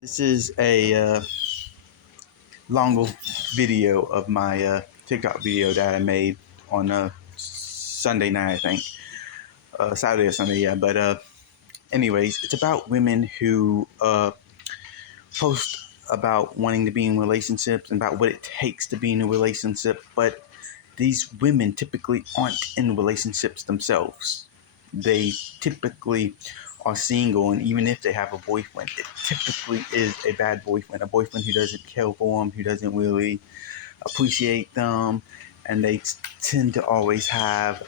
This is a longer video of my TikTok video that I made on Sunday night, I think. Saturday or Sunday, yeah. But anyways, it's about women who post about wanting to be in relationships and about what it takes to be in a relationship. But these women typically aren't in relationships themselves. They typically are single, and even if they have a boyfriend, it typically is a bad boyfriend, a boyfriend who doesn't care for them, who doesn't really appreciate them, and they tend to always have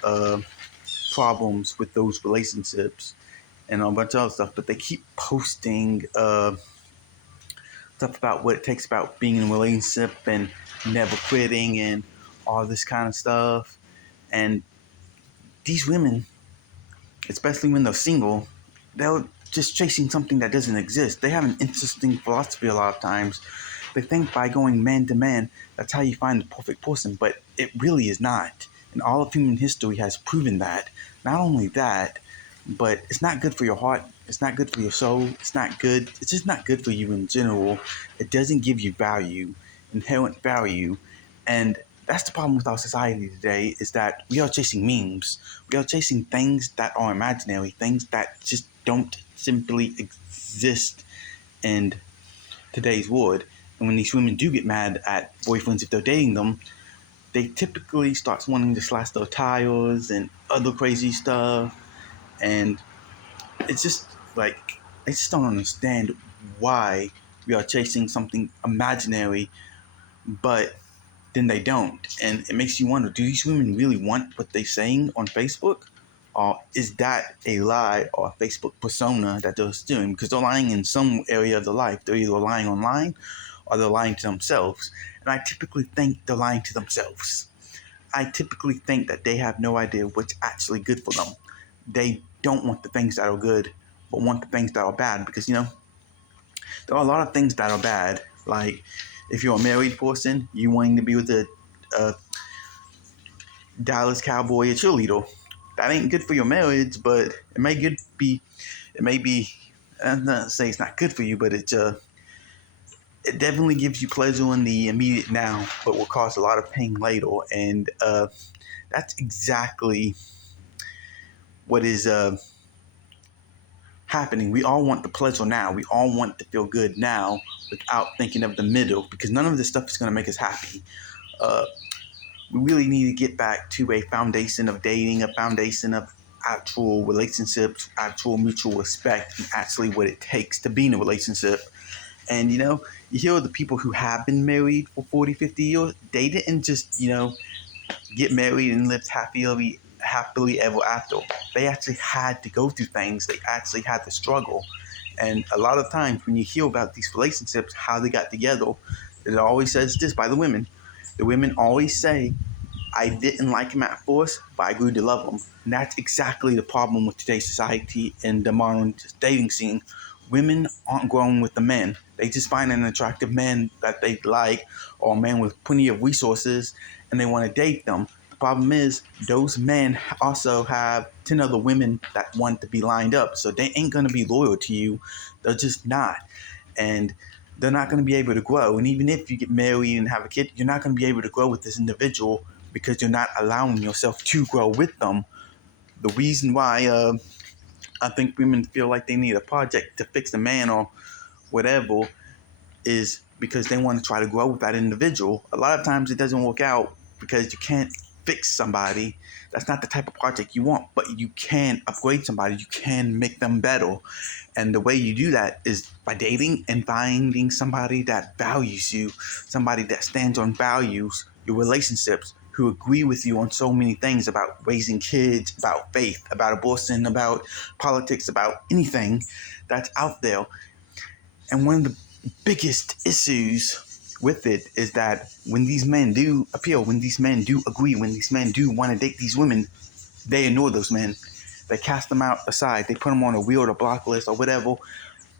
problems with those relationships and a bunch of other stuff. But they keep posting stuff about what it takes about being in a relationship and never quitting and all this kind of stuff. And these women, especially when they're single, they're just chasing something that doesn't exist. They have an interesting philosophy a lot of times. They think by going man to man, that's how you find the perfect person, but it really is not. And all of human history has proven that. Not only that, but it's not good for your heart. It's not good for your soul. It's not good. It's just not good for you in general. It doesn't give you value, inherent value. And that's the problem with our society today, is that we are chasing memes. We are chasing things that are imaginary, things that just don't simply exist in today's world. And when these women do get mad at boyfriends if they're dating them, they typically start wanting to slash their tires and other crazy stuff. And it's just like, I just don't understand why we are chasing something imaginary, but then they don't. And it makes you wonder, do these women really want what they're saying on Facebook? Or is that a lie or a Facebook persona that they're doing? Because they're lying in some area of their life. They're either lying online or they're lying to themselves. And I typically think they're lying to themselves. I typically think that they have no idea what's actually good for them. They don't want the things that are good, but want the things that are bad. Because, there are a lot of things that are bad. Like, if you're a married person, you wanting to be with a Dallas Cowboy or cheerleader. That ain't good for your marriage, but it may be, I'm not saying it's not good for you, but it definitely gives you pleasure in the immediate now, but will cause a lot of pain later. And that's exactly what is happening. We all want the pleasure now. We all want to feel good now without thinking of the middle, because none of this stuff is going to make us happy. We really need to get back to a foundation of dating, a foundation of actual relationships, actual mutual respect, and actually what it takes to be in a relationship. And, you hear the people who have been married for 40, 50 years, they didn't just, get married and lived happily ever after. They actually had to go through things. They actually had to struggle. And a lot of times when you hear about these relationships, how they got together, it always says this by the women. The women always say, I didn't like him at first, but I grew to love him. And that's exactly the problem with today's society and the modern dating scene. Women aren't growing with the men. They just find an attractive man that they like, or a man with plenty of resources, and they want to date them. The problem is, those men also have 10 other women that want to be lined up, so they ain't going to be loyal to you. They're just not. And they're not going to be able to grow. And even if you get married and have a kid, you're not going to be able to grow with this individual because you're not allowing yourself to grow with them. The reason why I think women feel like they need a project to fix a man or whatever is because they want to try to grow with that individual. A lot of times it doesn't work out because you can't fix somebody. That's not the type of project you want, but you can upgrade somebody. You can make them better. And the way you do that is by dating and finding somebody that values you, somebody that stands on values, your relationships, who agree with you on so many things about raising kids, about faith, about abortion, about politics, about anything that's out there. And one of the biggest issues with it is that when these men do appeal, when these men do agree, when these men do want to date these women, they ignore those men. They cast them out aside. They put them on a weird or block list or whatever,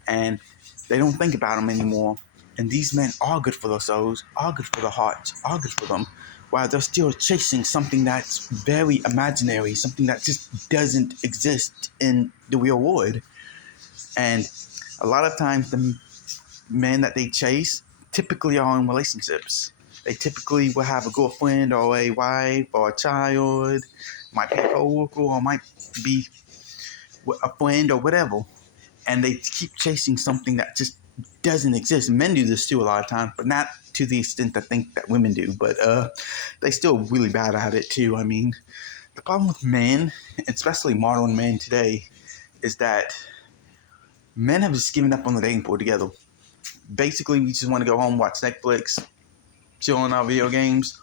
and they don't think about them anymore. And these men are good for their souls, are good for their hearts, are good for them, while they're still chasing something that's very imaginary, something that just doesn't exist in the real world. And a lot of times men that they chase typically are in relationships. They typically will have a girlfriend or a wife or a child, might be a coworker or might be a friend or whatever, and they keep chasing something that just doesn't exist. Men do this too a lot of times, but not to the extent I think that women do. But they still really bad at it too. I mean, the problem with men, especially modern men today, is that men have just given up on the dating pool together. Basically, we just want to go home, watch Netflix, chill on our video games,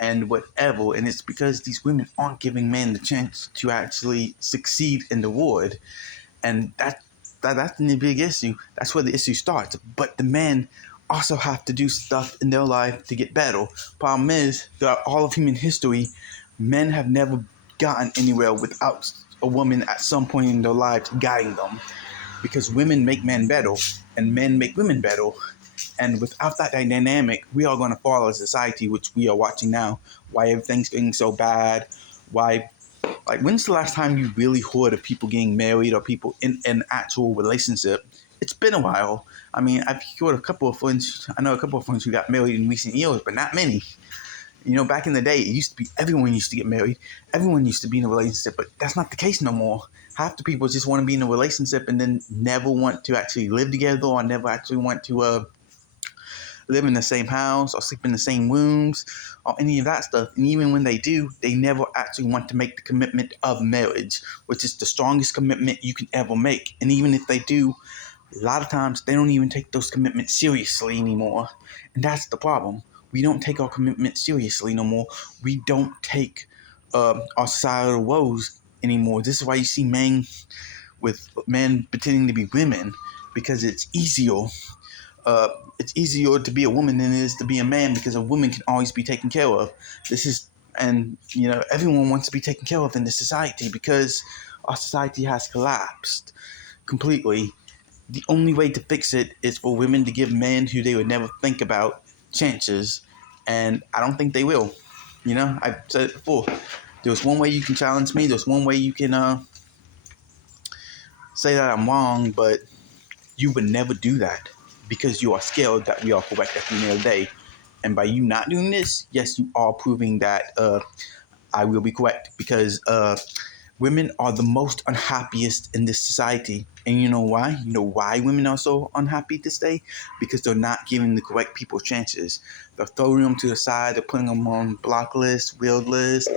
and whatever. And it's because these women aren't giving men the chance to actually succeed in the world. And that's the big issue. That's where the issue starts. But the men also have to do stuff in their life to get better. Problem is, throughout all of human history, men have never gotten anywhere without a woman at some point in their lives guiding them. Because women make men better, and men make women better. And without that dynamic, we are going to fall as a society, which we are watching now. Why everything's getting so bad. Why, like, when's the last time you really heard of people getting married or people in an actual relationship? It's been a while. I mean, I've heard a couple of friends. I know a couple of friends who got married in recent years, but not many. You know, back in the day, it used to be everyone used to get married. Everyone used to be in a relationship, but that's not the case no more. Half the people just want to be in a relationship and then never want to actually live together or never actually want to live in the same house or sleep in the same rooms or any of that stuff. And even when they do, they never actually want to make the commitment of marriage, which is the strongest commitment you can ever make. And even if they do, a lot of times they don't even take those commitments seriously anymore. And that's the problem. We don't take our commitments seriously no more. We don't take our societal woes anymore. This is why you see men pretending to be women, because it's easier. It's easier to be a woman than it is to be a man, because a woman can always be taken care of. Everyone wants to be taken care of in this society because our society has collapsed completely. The only way to fix it is for women to give men who they would never think about chances, and I don't think they will. You know, I've said it before. There's one way you can challenge me. There's one way you can say that I'm wrong, but you would never do that because you are scared that we are correct at the end of the day. And by you not doing this, yes, you are proving that I will be correct, because women are the most unhappiest in this society. And you know why? You know why women are so unhappy this day? Because they're not giving the correct people chances. They're throwing them to the side. They're putting them on block lists, weird lists,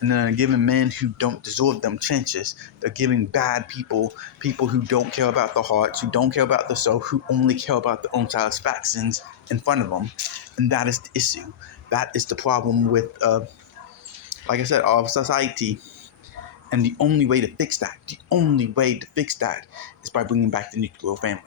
and then they're giving men who don't deserve them chances. They're giving bad people who don't care about their hearts, who don't care about their soul, who only care about their own satisfactions in front of them. And that is the issue. That is the problem with, like I said, our society. And the only way to fix that is by bringing back the nuclear family.